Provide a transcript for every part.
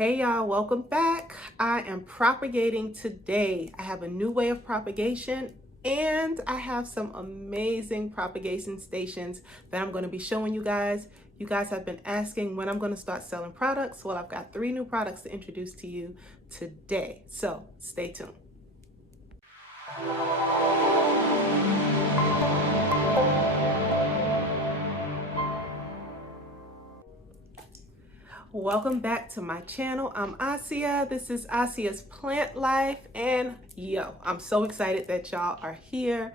Hey y'all, welcome back. I am propagating today. I have a new way of propagation and I have some amazing propagation stations that I'm going to be showing you guys. You guys have been asking when I'm going to start selling products. Well, I've got 3 new products to introduce to you today. So stay tuned. Welcome back to my channel. I'm Asiyah. This is Asiyah's Plant Life, and yo, I'm so excited that y'all are here.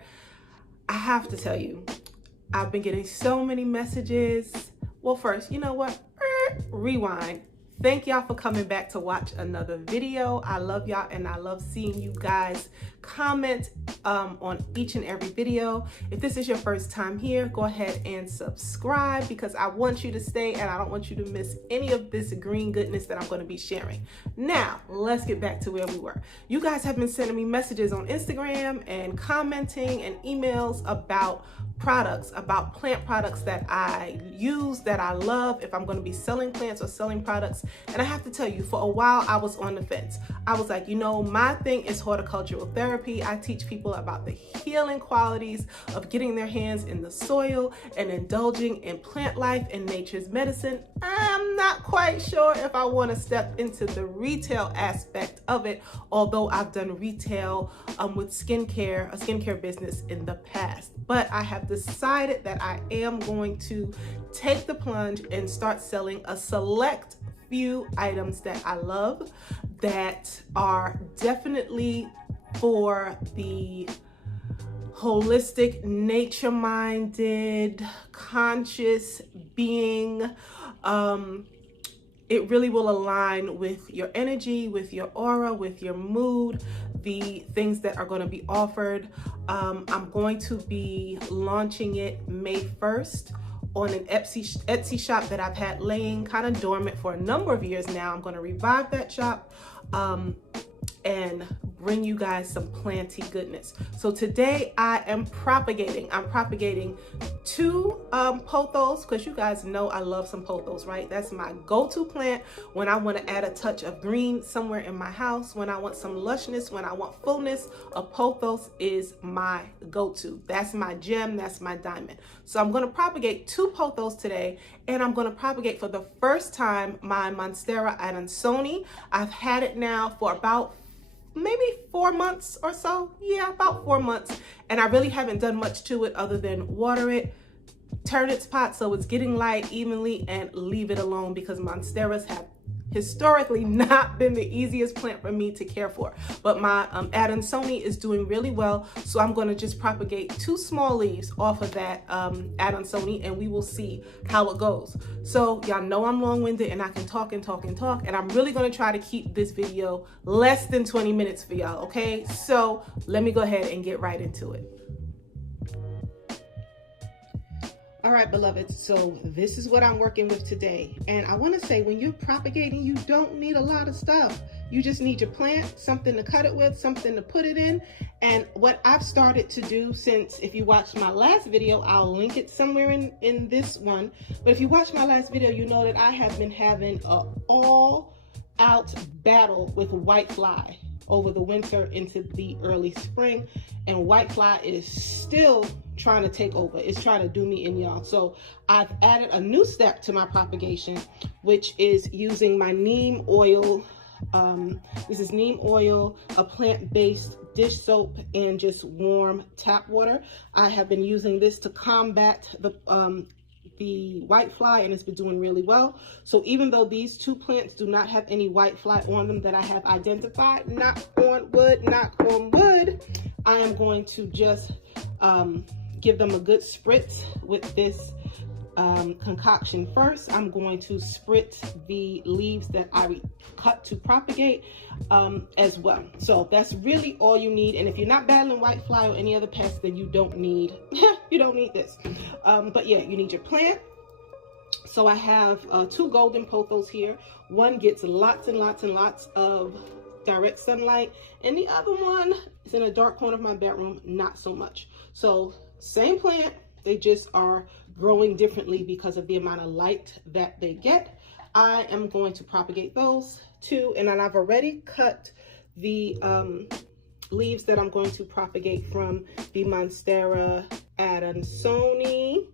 I have to tell you, I've been getting so many messages. Well, first, you know what? Rewind. Thank y'all for coming back to watch another video. I love y'all and I love seeing you guys comment on each and every video. If this is your first time here, go ahead and subscribe because I want you to stay and I don't want you to miss any of this green goodness that I'm going to be sharing. Now, let's get back to where we were. You guys have been sending me messages on Instagram and commenting and emails about products, about plant products that I use, that I love, if I'm going to be selling plants or selling products. And I have to tell you, for a while I was on the fence. I was like, you know, my thing is horticultural therapy. I teach people about the healing qualities of getting their hands in the soil and indulging in plant life and nature's medicine. I'm not quite sure if I want to step into the retail aspect of it, although I've done retail with skincare, a skincare business in the past. But I have decided that I am going to take the plunge and start selling a select few items that I love that are definitely for the holistic, nature-minded, conscious being. It really will align with your energy, with your aura, with your mood, the things that are going to be offered. I'm going to be launching it May 1st on an Etsy shop that I've had laying kind of dormant for a number of years now. I'm going to revive that shop and bring you guys some planty goodness. So today I am propagating. I'm propagating 2 pothos, because you guys know I love some pothos, right? That's my go-to plant when I want to add a touch of green somewhere in my house, when I want some lushness, when I want fullness. A pothos is my go-to. That's my gem, that's my diamond. So I'm going to propagate 2 pothos today, and I'm going to propagate for the first time my Monstera adansonii. I've had it now for about maybe 4 months or so. Yeah, about 4 months. And I really haven't done much to it other than water it, turn its pot so it's getting light evenly, and leave it alone, because Monsteras have historically not been the easiest plant for me to care for. But my adansonii is doing really well. So I'm going to just propagate 2 small leaves off of that adansonii, and we will see how it goes. So y'all know I'm long-winded and I can talk and talk and talk, and I'm really going to try to keep this video less than 20 minutes for y'all, okay? So let me go ahead and get right into it. All right, beloveds, so this is what I'm working with today. And I want to say, when you're propagating, you don't need a lot of stuff. You just need your plant, something to cut it with, something to put it in. And what I've started to do, since if you watched my last video, I'll link it somewhere in this one. But if you watched my last video, you know that I have been having an all-out battle with whitefly over the winter into the early spring, and whitefly is still trying to take over. It's trying to do me in, y'all. So I've added a new step to my propagation, which is using my neem oil. This is neem oil, a plant-based dish soap, and just warm tap water. I have been using this to combat the whitefly, and it's been doing really well. So even though these 2 plants do not have any whitefly on them that I have identified, knock on wood, I am going to just give them a good spritz with this concoction first. I'm going to spritz the leaves that I cut to propagate as well. So that's really all you need. And if you're not battling whitefly or any other pests, then you don't need you don't need this. But yeah, you need your plant. So I have 2 golden pothos here. One gets lots and lots and lots of direct sunlight, and the other one is in a dark corner of my bedroom, not so much. So same plant, they just are growing differently because of the amount of light that they get. I am going to propagate those too. And then I've already cut the leaves that I'm going to propagate from the Monstera adansonii.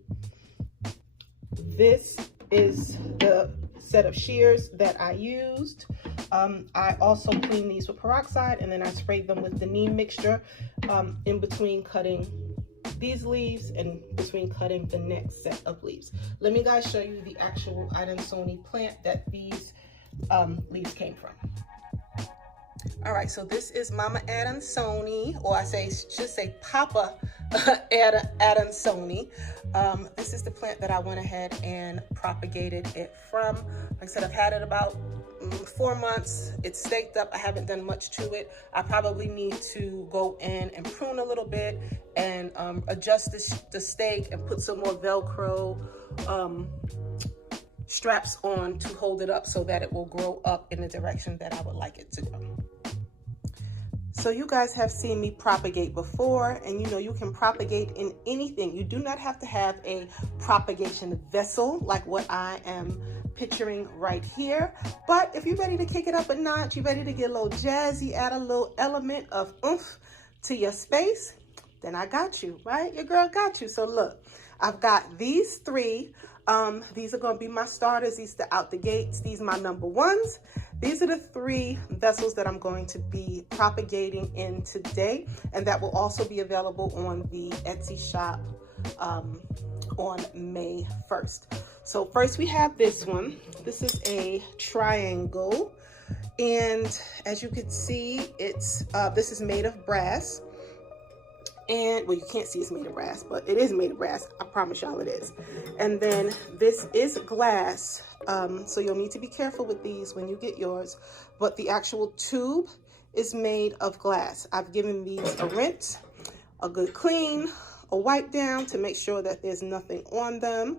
This is the set of shears that I used. I also cleaned these with peroxide, and then I sprayed them with the neem mixture in between cutting these leaves and between cutting the next set of leaves. Let me guys show you the actual adansonii plant that these leaves came from. All right, so this is Mama Adansonii, or I should say Papa Adansonii. This is the plant that I went ahead and propagated it from. Like I said, I've had it about 4 months. It's staked up. I haven't done much to it. I probably need to go in and prune a little bit and adjust the stake and put some more Velcro straps on to hold it up so that it will grow up in the direction that I would like it to go. So you guys have seen me propagate before, and you know you can propagate in anything. You do not have to have a propagation vessel like what I am picturing right here. But if you're ready to kick it up a notch, you're ready to get a little jazzy, add a little element of oomph to your space, then I got you, right? Your girl got you. So look, I've got these three. These are going to be my starters. These are out the gates. These are my number ones. These are the three vessels that I'm going to be propagating in today, and that will also be available on the Etsy shop on May 1st. So first we have this one. This is a triangle, and as you can see, it's this is made of brass. And well, you can't see it's made of brass, but it is made of brass. I promise y'all it is. And then this is glass. So you'll need to be careful with these when you get yours. But the actual tube is made of glass. I've given these a rinse, a good clean, a wipe down to make sure that there's nothing on them.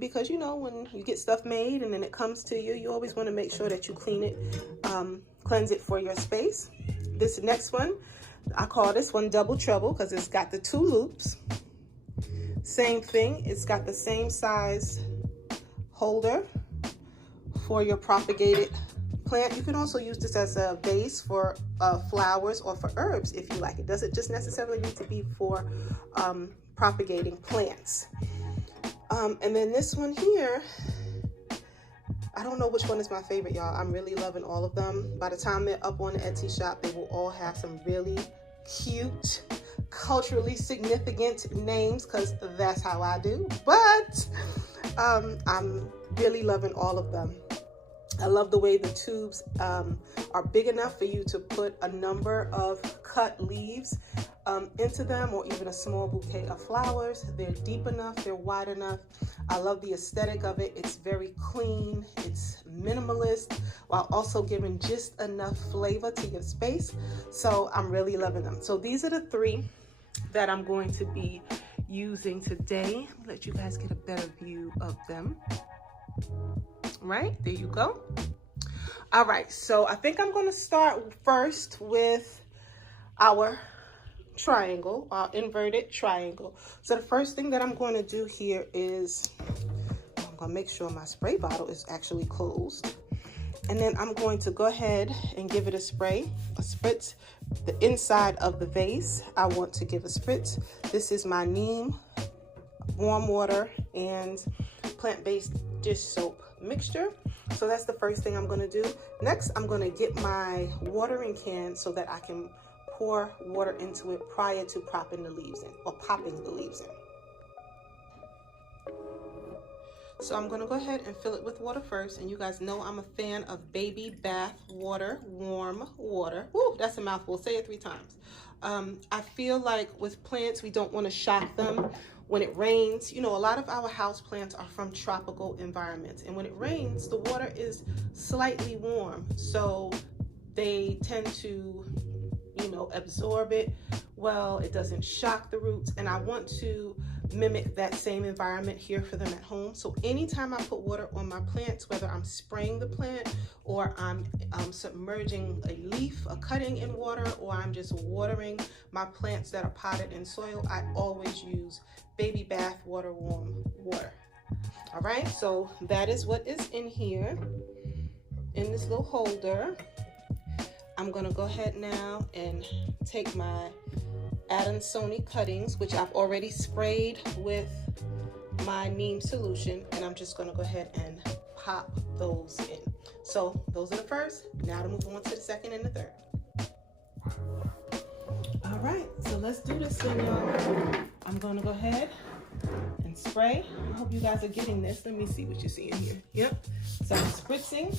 Because you know, when you get stuff made and then it comes to you, you always want to make sure that you clean it, cleanse it for your space. This next one, I call this one double trouble because it's got the two loops. Same thing, it's got the same size holder for your propagated plant. You can also use this as a base for flowers or for herbs if you like. It doesn't just necessarily need to be for propagating plants. And then this one here, I don't know which one is my favorite, y'all. I'm really loving all of them. By the time they're up on the Etsy shop, they will all have some really cute, culturally significant names, because that's how I do. But I'm really loving all of them. I love the way the tubes are big enough for you to put a number of cut leaves into them, or even a small bouquet of flowers. They're deep enough, they're wide enough. I love the aesthetic of it. It's very clean, it's minimalist, while also giving just enough flavor to your space. So I'm really loving them. So these are the three that I'm going to be using today. Let you guys get a better view of them. Right, there you go. All right, so I think I'm going to start first with our triangle, our inverted triangle. So the first thing that I'm going to do here is I'm going to make sure my spray bottle is actually closed, and then I'm going to go ahead and give it a spray, a spritz. The inside of the vase, I want to give a spritz. This is my neem, warm water, and plant-based dish soap mixture. So that's the first thing I'm going to do. Next, I'm going to get my watering can so that I can pour water into it prior to popping the leaves in, or popping the leaves in. So I'm going to go ahead and fill it with water first, and you guys know I'm a fan of baby bath water, warm water. Woo, that's a mouthful. Say it 3 times. I feel like with plants, we don't want to shock them. When it rains, you know, a lot of our house plants are from tropical environments, and when it rains, the water is slightly warm, so they tend to, you know, absorb it well. It doesn't shock the roots, and I want to mimic that same environment here for them at home. So anytime I put water on my plants, whether I'm spraying the plant or I'm submerging a leaf, a cutting in water, or I'm just watering my plants that are potted in soil, I always use baby bath water, warm water. All right, so that is what is in here, in this little holder. I'm gonna go ahead now and take my adansonii cuttings, which I've already sprayed with my neem solution, and I'm just gonna go ahead and pop those in. So those are the first. Now to move on to the second and the third. All right, so let's do this then, y'all. I'm gonna go ahead and spray. I hope you guys are getting this. Let me see what you see in here. Yep. So I'm spritzing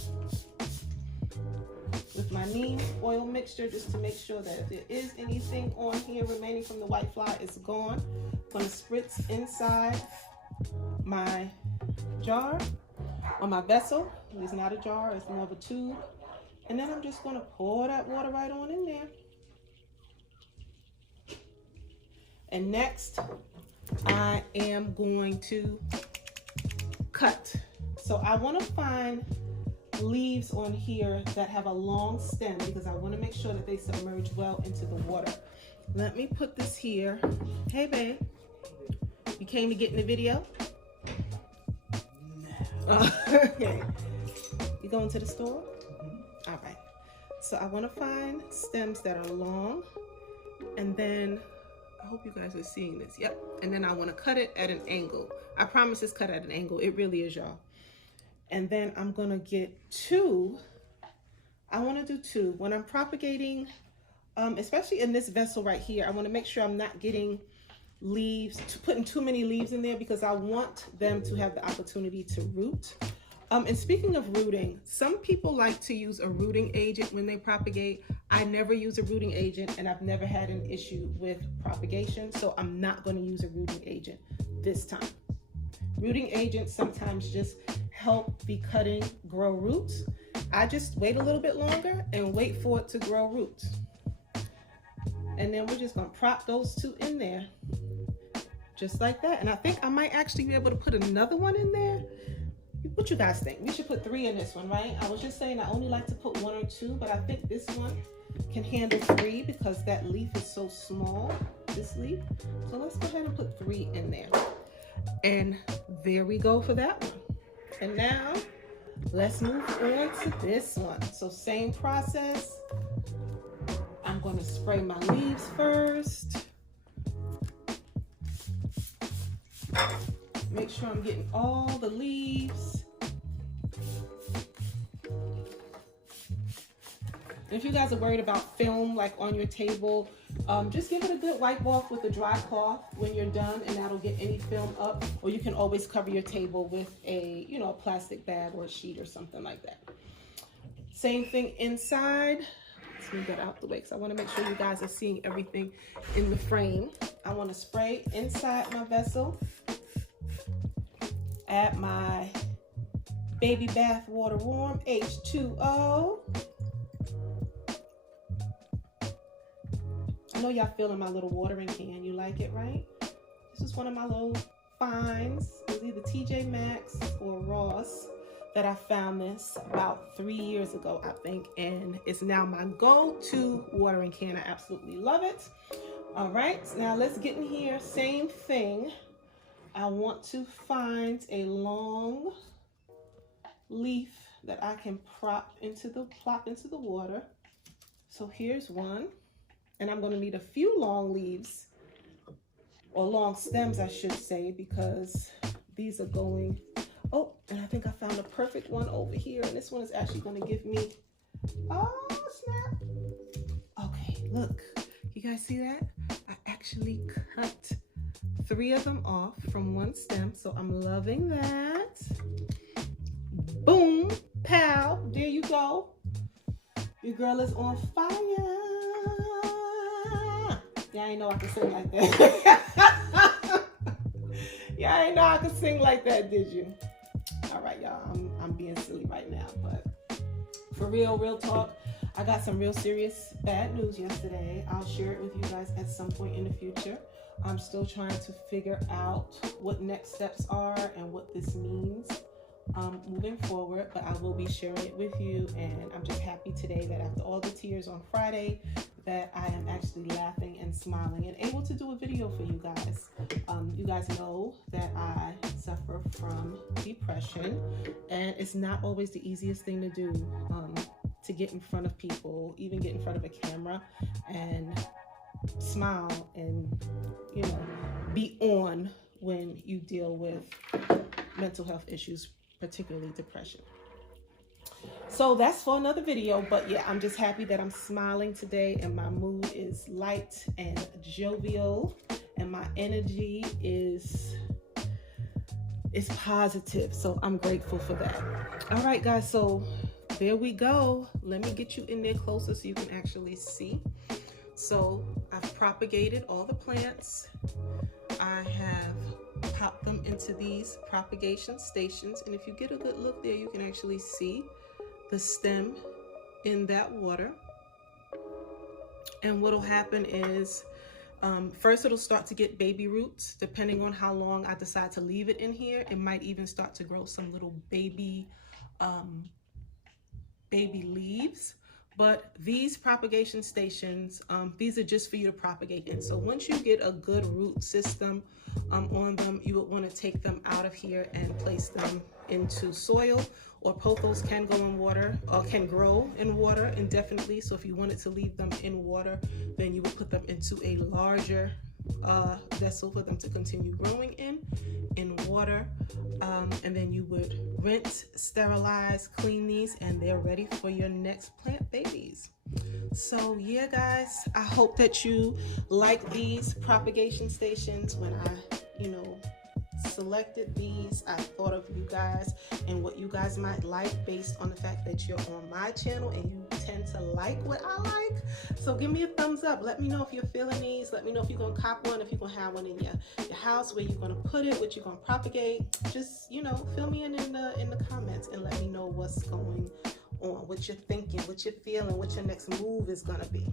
with my neem oil mixture just to make sure that if there is anything on here remaining from the white fly, it's gone. I'm gonna spritz inside my jar or my vessel. It's not a jar, it's more of a tube. And then I'm just gonna pour that water right on in there. And next, I am going to cut. So I want to find leaves on here that have a long stem because I want to make sure that they submerge well into the water. Let me put this here. Hey babe, you came to get in the video? No. Okay. You going to the store? Mm-hmm. All right. So I want to find stems that are long, and then I hope you guys are seeing this. Yep. And then I want to cut it at an angle. I promise it's cut at an angle. It really is, y'all. And then I'm going to get two. I want to do two. When I'm propagating, especially in this vessel right here, I want to make sure I'm not getting leaves, putting too many leaves in there, because I want them to have the opportunity to root. And speaking of rooting, some people like to use a rooting agent when they propagate. I never use a rooting agent, and I've never had an issue with propagation, so I'm not going to use a rooting agent this time. Rooting agents sometimes just help the cutting grow roots. I just wait a little bit longer and wait for it to grow roots. And then we're just going to prop those two in there, just like that. And I think I might actually be able to put another one in there. What you guys think? We should put 3 in this one, right? I was just saying I only like to put 1 or 2, but I think this one can handle 3 because that leaf is so small, this leaf. So let's go ahead and put 3 in there. And there we go for that one. And now let's move on to this one. So same process. I'm going to spray my leaves first. Make sure I'm getting all the leaves. And if you guys are worried about film like on your table, just give it a good wipe off with a dry cloth when you're done, and that'll get any film up. Or you can always cover your table with a, a plastic bag or a sheet or something like that. Same thing inside. Let's move that out the way because I want to make sure you guys are seeing everything in the frame. I want to spray inside my vessel. Add my baby bath water warm H2O. I know y'all feeling my little watering can. You like it, right? This is one of my little finds. It was either TJ Maxx or Ross that I found this about 3 years ago, I think. And it's now my go-to watering can. I absolutely love it. All right, now let's get in here. Same thing. I want to find a long leaf that I can plop into the water. So here's one. And I'm going to need a few long leaves, or long stems, I should say, because these are going. Oh, and I think I found a perfect one over here. And this one is actually going to give me, oh, snap. Okay, look. You guys see that? I actually cut 3 of them off from one stem. So I'm loving that. Boom, pow, there you go. Your girl is on fire. Yeah, I ain't know I could sing like that. Yeah, I ain't know I could sing like that, did you? All right, y'all, I'm being silly right now, but for real talk, I got some real serious bad news yesterday. I'll share it with you guys at some point in the future. I'm still trying to figure out what next steps are and what this means moving forward, but I will be sharing it with you. And I'm just happy today that after all the tears on Friday, that I am actually laughing and smiling and able to do a video for you guys. You guys know that I suffer from depression, and it's not always the easiest thing to do, to get in front of people, even get in front of a camera and smile and, you know, be on when you deal with mental health issues, particularly depression. So that's for another video, but yeah, I'm just happy that I'm smiling today and my mood is light and jovial and my energy is positive. So I'm grateful for that. All right, guys, so there we go. Let me get you in there closer so you can actually see. So I've propagated all the plants. I have popped them into these propagation stations, and if you get a good look there, you can actually see the stem in that water. And what'll happen is, first it'll start to get baby roots. Depending on how long I decide to leave it in here, it might even start to grow some little baby leaves. But these propagation stations, these are just for you to propagate in. So once you get a good root system on them, you would want to take them out of here and place them into soil, or Pothos can go in water, or can grow in water indefinitely. So if you wanted to leave them in water, then you would put them into a larger vessel for them to continue growing in water, and then you would rinse, sterilize, clean these, and they're ready for your next plant babies. So yeah, guys, I hope that you like these propagation stations. When I selected these, I thought of you guys and what you guys might like based on the fact that you're on my channel and you tend to like what I like. So give me a thumbs up. Let me know if you're feeling these. Let me know if you're gonna cop one, if you're gonna have one in your house, where you're gonna put it, what you're gonna propagate. Just, fill me in the comments and let me know what's going on, what you're thinking, what you're feeling, what your next move is gonna be.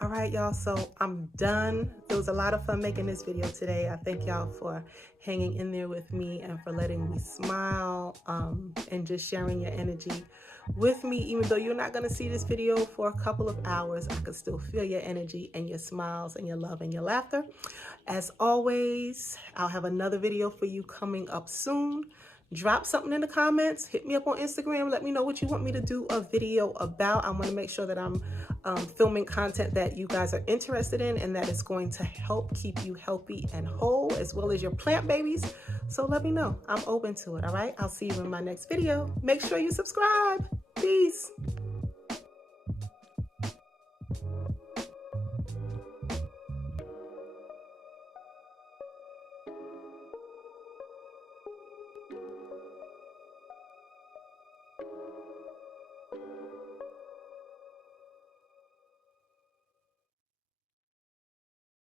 All right, y'all, so I'm done. It was a lot of fun making this video today. I thank y'all for hanging in there with me and for letting me smile, and just sharing your energy with me. Even though you're not gonna see this video for a couple of hours, I can still feel your energy and your smiles and your love and your laughter. As always, I'll have another video for you coming up soon. Drop something in the comments. Hit me up on Instagram. Let me know what you want me to do a video about. I want to make sure that I'm filming content that you guys are interested in and that is going to help keep you healthy and whole, as well as your plant babies. So let me know. I'm open to it, all right? I'll see you in my next video. Make sure you subscribe. Peace.